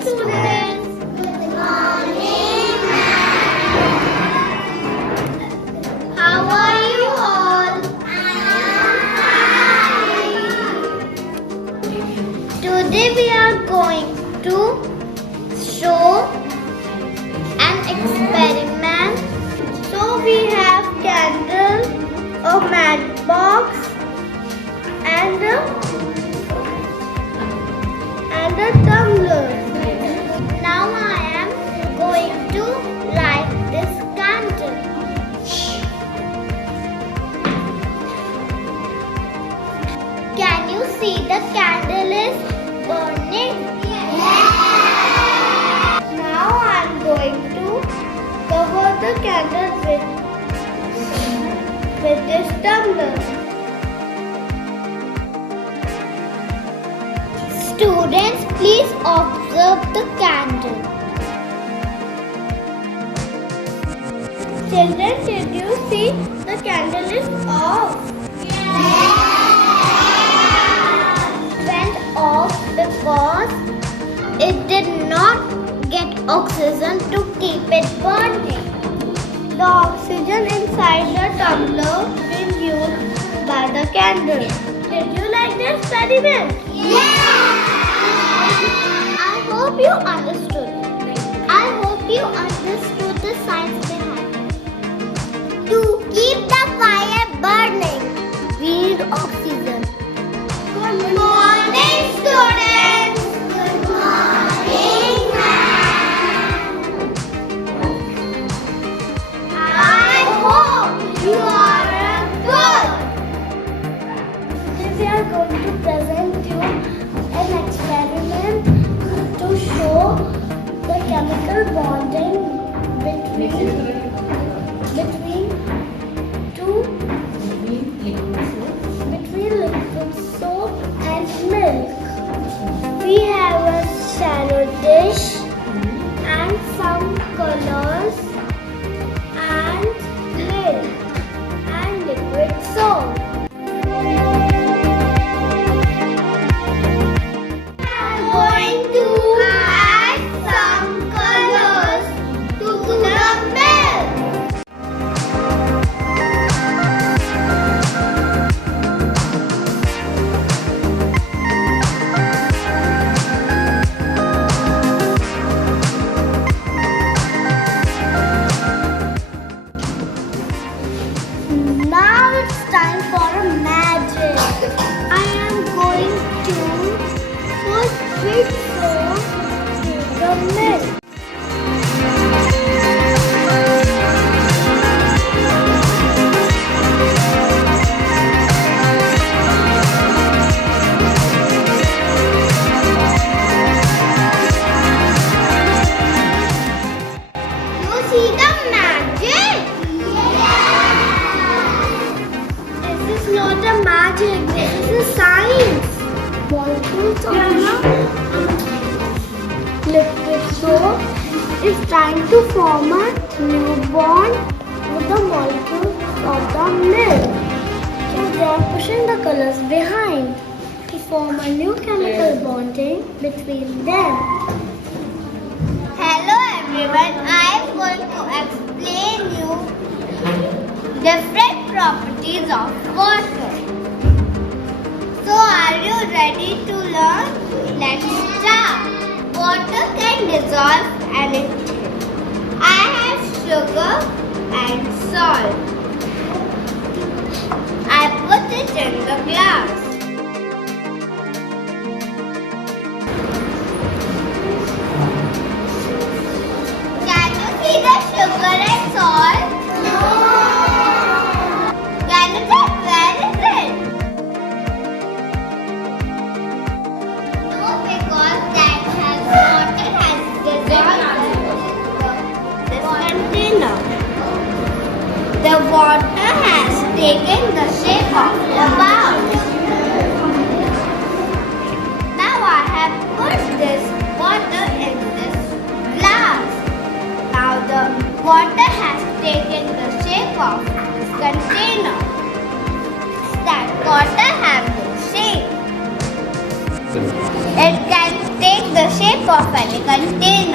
students. Good morning. How are you all? Today we are going to show an experiment. So we have candle, a matchbox, and a tumbler. Now I am going to light this candle. Can you see the candle is burning? Yes. Now I am going to cover the candle with this tumbler. Students, please observe the candle. Children, did you see the candle is off? Yes. Went off because it did not get oxygen to keep it burning. The oxygen inside the tumbler is used by the candle. Did you like the experiment? Yes! I hope you understood. I hope you understood the science behind it. To keep the fire burning, we need oxygen. Good morning, students. Good morning, ma'am. I hope you are good. Today we are going to present you an experiment to show the chemical bonding between liquid soap and milk. We have a shallow dish and some colors and milk and liquid soap. I'm going to add some colors to the milk. Now it's time for a magic. I am going to put sweet soap to the milk. You see the magic? This is not a magic, this is a science. Molecules of liquid soap is trying to form a new bond with the molecules of the milk. So they are pushing the colors behind to form a new chemical bonding between them. Hello everyone, I am going to explain you different properties of water. So are you ready to learn? Let's start. Water can dissolve anything. I have sugar and salt. I put it in the glass. Can you see the sugar and salt? No. Can you tell where is it? No, because that water has dissolved this container. The water has taken the shape of the bowl. Now I have put this water in this glass. Now the water has taken the shape of this container. That water have this shape. It can take the shape of any container.